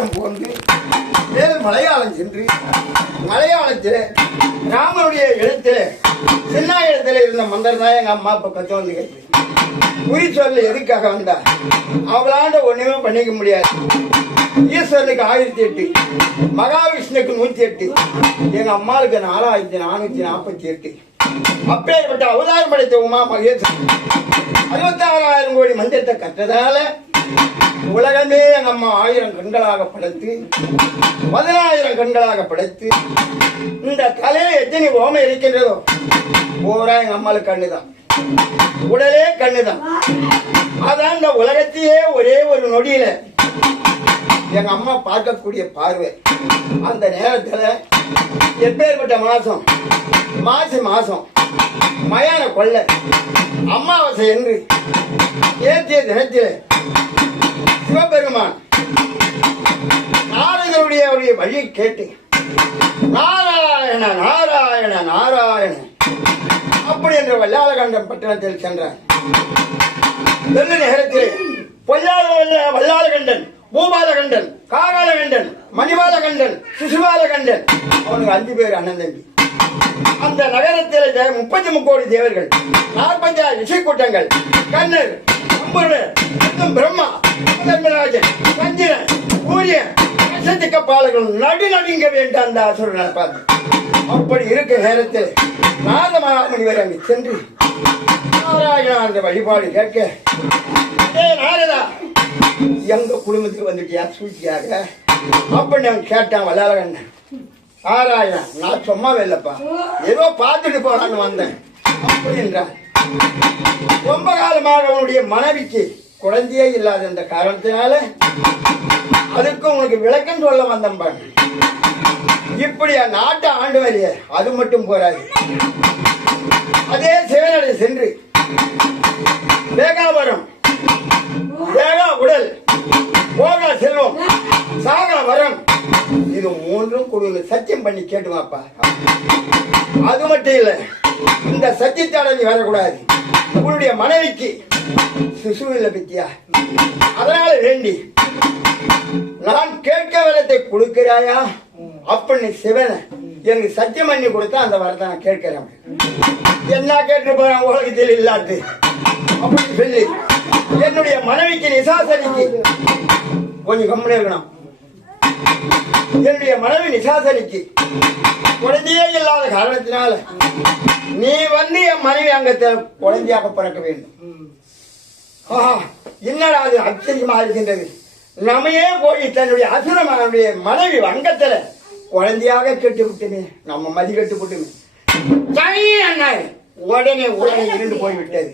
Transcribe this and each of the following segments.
வேடம் போந்து மேல் மலையாளம் சென்று மலையாளத்தில் ராமனுடைய எழுத்தில் சின்ன இடத்துல இருந்த மந்திரம் தான் எங்கள் அம்மா அப்போ கத்து வந்து கேட்டு. குறி சொல்ல எதுக்காக வந்தா? அவளாண்ட ஒன்றுமே பண்ணிக்க முடியாது. ஈஸ்வரனுக்கு ஆயிரத்தி எட்டு மகாவிஷ்ணுக்கு நூற்றி எட்டு எங்கள் அம்மாவுக்கு நாலாயிரத்தி நானூற்றி நாற்பத்தி எட்டு. அப்பேற்பட்ட அவதாரம் படைத்த உமா மகேஸ்வரன் அறுபத்தாறாயிரம் கோடி மந்திரத்தை கற்றதால உலகமே நம்ம அம்மா ஆயிரம் கண்களாக படைத்து பதினாயிரம் கண்களாக படைத்து இந்த தலையில எத்தனை ஓமை இருக்கின்றதோ போரா எங்க அம்மாளுக்கு கண்ணுதான். உடலே கண்ணுதான். அதான் இந்த உலகத்தையே ஒரே ஒரு நொடியில எங்க அம்மா பார்க்கக்கூடிய பார்வை. அந்த நேரத்துல எப்பேற்பட்ட மாசம்? மாசி மாசம். மயான கொள்ளை. அமாவாசை என்று ஏற்றிய தினத்தில் சிவபெருமான் நாரதருடைய அவருடைய வழியை கேட்டு நாராயண நாராயண நாராயண அப்படி என்ற வல்லாளகண்டம் பட்டணத்தில் சென்றார். கண்டன் நேரத்தில் கண்டன் வல்ல வல்லாளகண்டன் பூபாலகண்டன் கண்டன் மணிபாலகண்டன் சிசுபாலகண்டன் அவனுக்கு அஞ்சு பேர் அண்ணன் தம்பி. அந்த நகரத்தில் முப்பத்தி முக்கோடி தேவர்கள் நாற்பஞ்சாயிரம் இசை கூட்டங்கள் கண்ணர் அம்புரர் பிரம்மா தர்மராஜன் சந்திரன் சூரியன் பாலர்கள் நடு நடுங்க வேண்டாம் அந்த அசுரனை பார்த்து அப்படி இருக்க நேரத்தில் நாதமணிவர் அங்கு சென்று நாராயணா அந்த வழிபாடு கேட்க ஏ நாரதா எங்க குடும்பத்துக்கு வந்துட்டியா சூழ்ச்சியாக? அப்படின்னு அவன் கேட்டான் வல்லாளகண்ணன். ஆராயணா நான் சும்மாவே இல்லப்பா. ஏதோ பார்த்துட்டு போறான்னு வந்தேன். அப்படின்றான் ரொம்ப காலமாக அவனுடைய மனைவிக்கு குழந்தையே இல்லாத இந்த காரணத்தினால அதுக்கு உங்களுக்கு விளக்கம் சொல்ல வந்தேன் பாருங்க இப்படி நாட்டை ஆண்டு வரைய அது மட்டும் போராது. அதே சிவனடை சென்று வேகாவரம் ஒன்றும் கொடுக்கல. சத்தியம் பண்ணி கேட்டு வாப்பா. அது மட்டும் இல்ல இந்த சத்தியத்தால நீ வரக்கூடாது. உங்களுடைய மனைவிக்கு சிசு இல்லை பத்தியா? அதனால வேண்டி நான் கேட்க வரத்தை கொடுக்கிறாயா? அப்படின்னு சிவனை எனக்கு சத்தியம் பண்ணி கொடுத்தா அந்த வரத்தை நான் கேட்கிறேன். என்ன கேட்டு போறேன்? உலகத்தில் இல்லாட்டு அப்படின்னு சொல்லி என்னுடைய மனைவிக்கு நிசாசனிக்கு கொஞ்சம் கம்முனே இருக்கணும். என்னுடைய மனைவி நிசாசனிக்கு குழந்தையே இல்லாத காரணத்தினால நீ வந்து என் மனைவி அங்கத்தை குழந்தையாக பிறக்க வேண்டும். ஆஹா, என்னடா அது ஆச்சரியமா இருக்கின்றது? நம்மையே போய் தன்னுடைய அசுரமானுடைய மனைவி அங்கத்துல குழந்தையாக கெட்டு விட்டுமே நம்ம மதி கட்டு விட்டுமே சனி அண்ணன் உடனே உடனே இருந்து போய்விட்டது.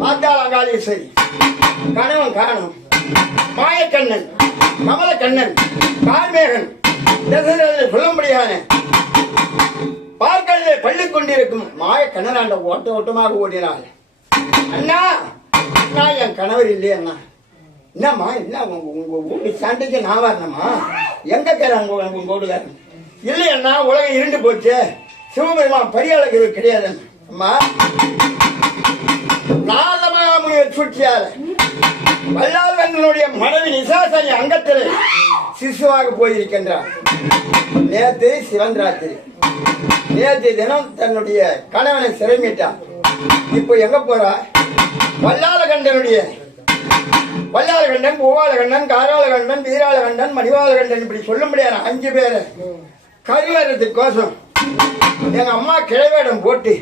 பார்த்தால் சரி கணவன் காரணம் மாயக்கண்ணன் கமலக்கண்ணன் கார்மேகன் தசரதனை சொல்லும்படியான பார்க்கலே பள்ளி கொண்டிருக்கும் மாய கண்ணனாண்ட ஓட்ட ஓட்டமாக ஓடினாள். அண்ணா நான் என் கணவர் இல்லையே அண்ணா. என்னம்மா என்ன உங்க உங்க வீட்டு சண்டைக்கு நான் வரணுமா? எங்க கேறாங்க உங்க உங்க இல்லையண்ணா உலகம் இருண்டு போச்சு. சிவபெருமான் பரியாளர்கள் கிடையாது அம்மா நாதமாமுனிவர் சூழ்ச்சியால வல்லாளர்களுடைய மனைவி நிசாசனி அங்கத்தில் சிசுவாக போயிருக்கின்றார். நேத்து சிவந்திராத்திரி நேற்று தினம் தன்னுடைய கணவனை சிறைமிட்டான் இப்போ எங்க போறா? வல்லாளகண்டனுடைய கண்டன் பூவாளகண்டன் காராளகண்டன் வீராளகண்டன் மணிவாளகண்டன் இப்படி சொல்ல முடியாது அஞ்சு பேரை கருவேறதுக்கோசம் எங்க அம்மா கிழவேடம் போட்டு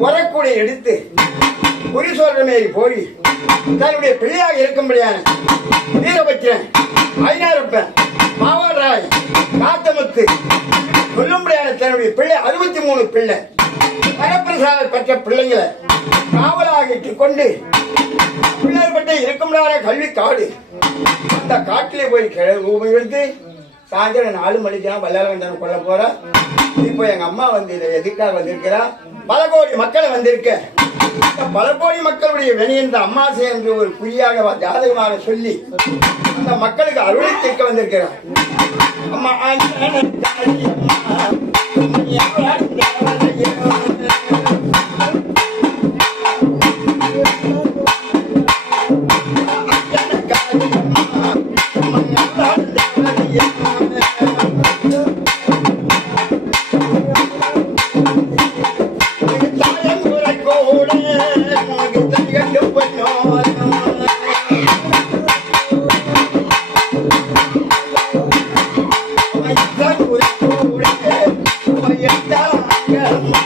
உரக்கூடை எடுத்து குறி சொல்ற மாரி போய். தன்னுடைய பிள்ளையாக இருக்கும்படியான வீரபத்திரன் ஐநாயிரப்பன் மாவாராய் காத்தமுத்து சொல்லும்படியான தன்னுடைய பிள்ளை அறுபத்தி மூணு பிள்ளை. வரப்பிரசாத பெற்ற பிள்ளைங்களை காவலாகிட்டு கொண்டு பிள்ளைப்பட்ட இருக்கும்படியான கல்வி காடு. அந்த காட்டிலே போய் கிழங்கு எடுத்து சாயந்தரம் நாலு மணிக்கெல்லாம் வல்லாளகண்டன் கொல்ல போறா. இப்போ எங்க அம்மா வந்து இதை எதுக்காக வந்திருக்கிறா? பல கோடி மக்களை வந்திருக்க பல கோடி மக்களுடைய வெளியின்ற அம்மாசை என்று ஒரு குறியாக ஜாதகமாக சொல்லி அந்த மக்களுக்கு அருளை தீர்க்க வந்திருக்கிறார் அம்மா Yeah.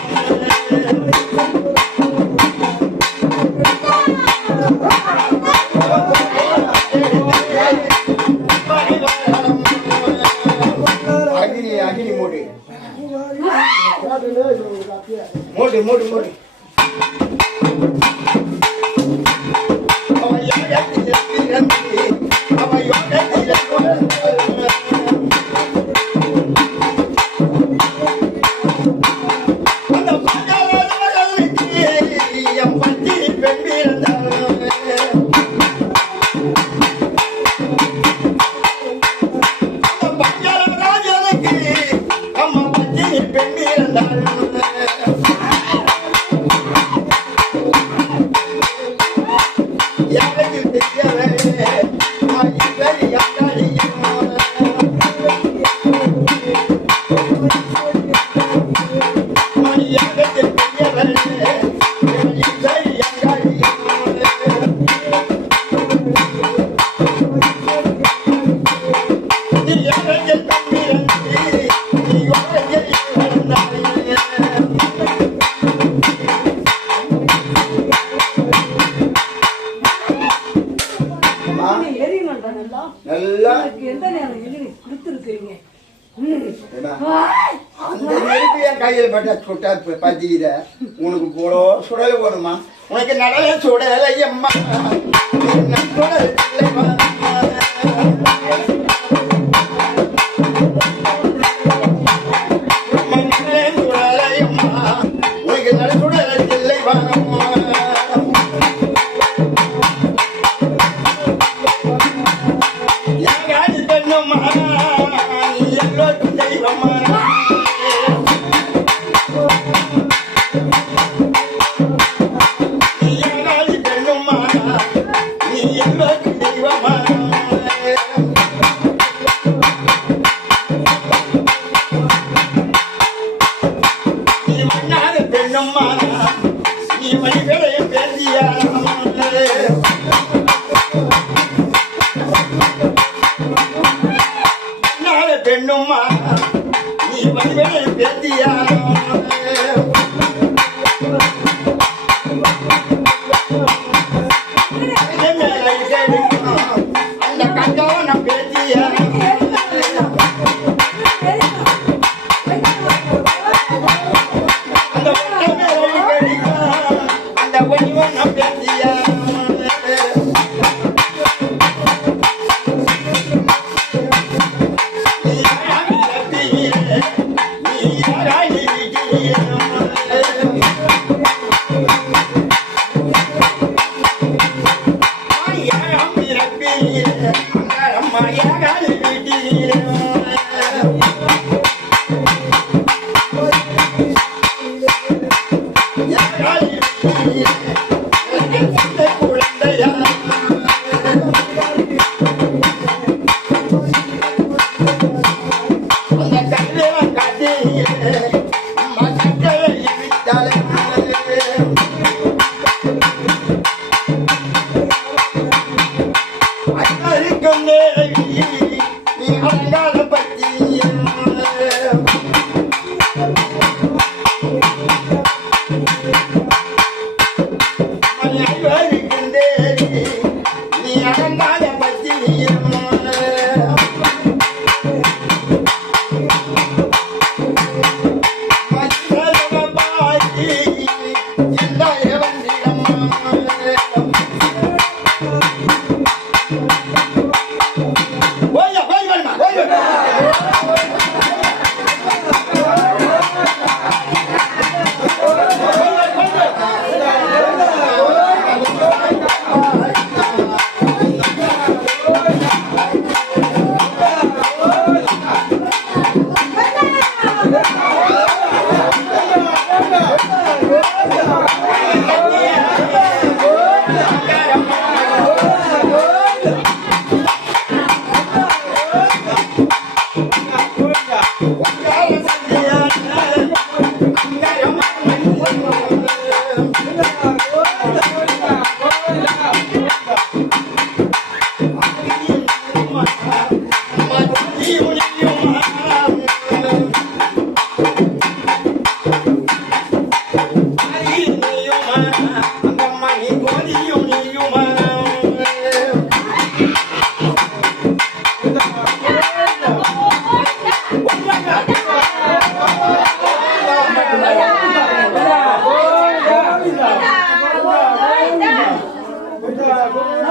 சுட்டா பத்திக்கிற உனக்கு போடோ சுடல போடுமா? உனக்கு நடல சுடலை அம்மா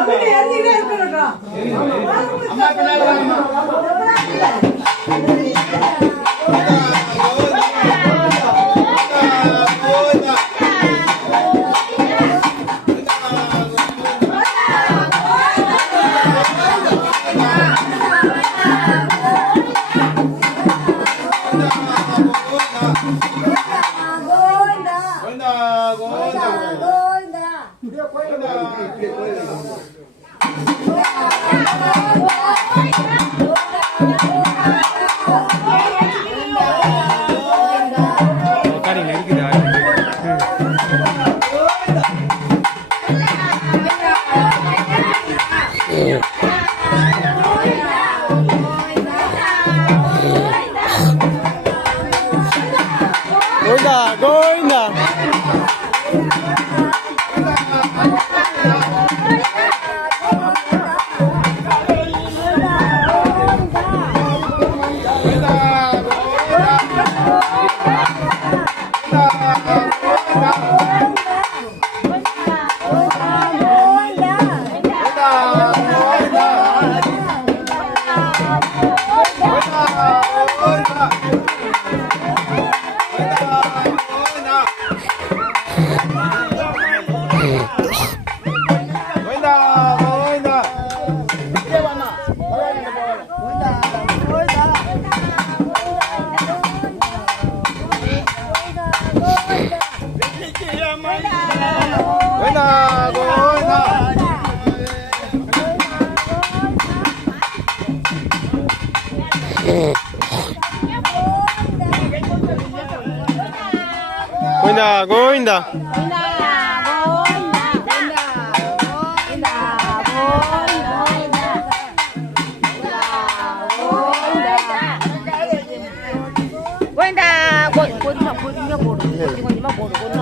இருக்கணும் கோவிந்தா கொஞ்சமா போடு கொஞ்சமா போடு கொஞ்சமா போடு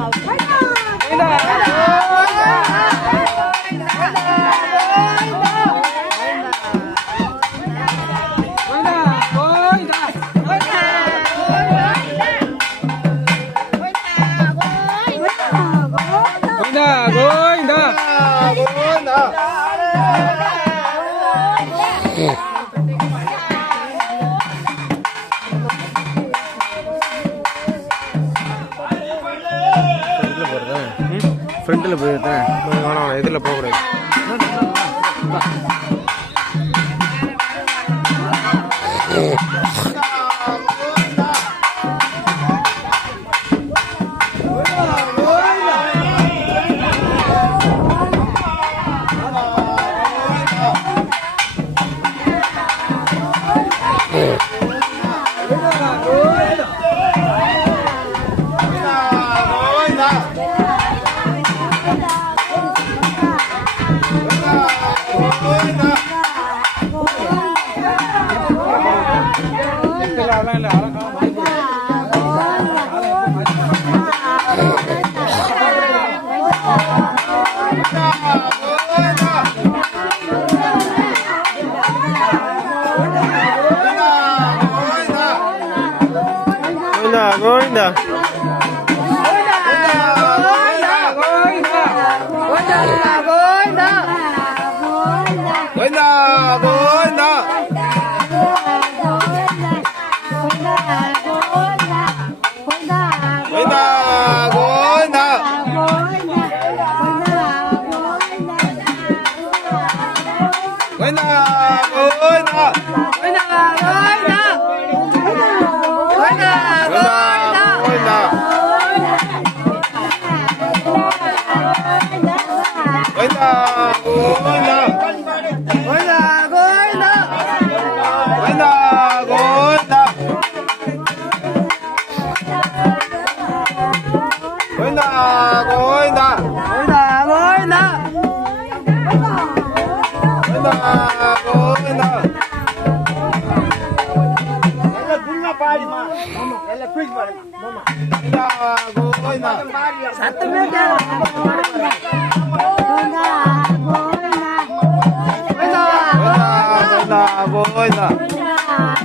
ஃப்ரண்ட்டில் போயிருக்கேன் வேணாம் இதில் போகக்கூடாது. Bye.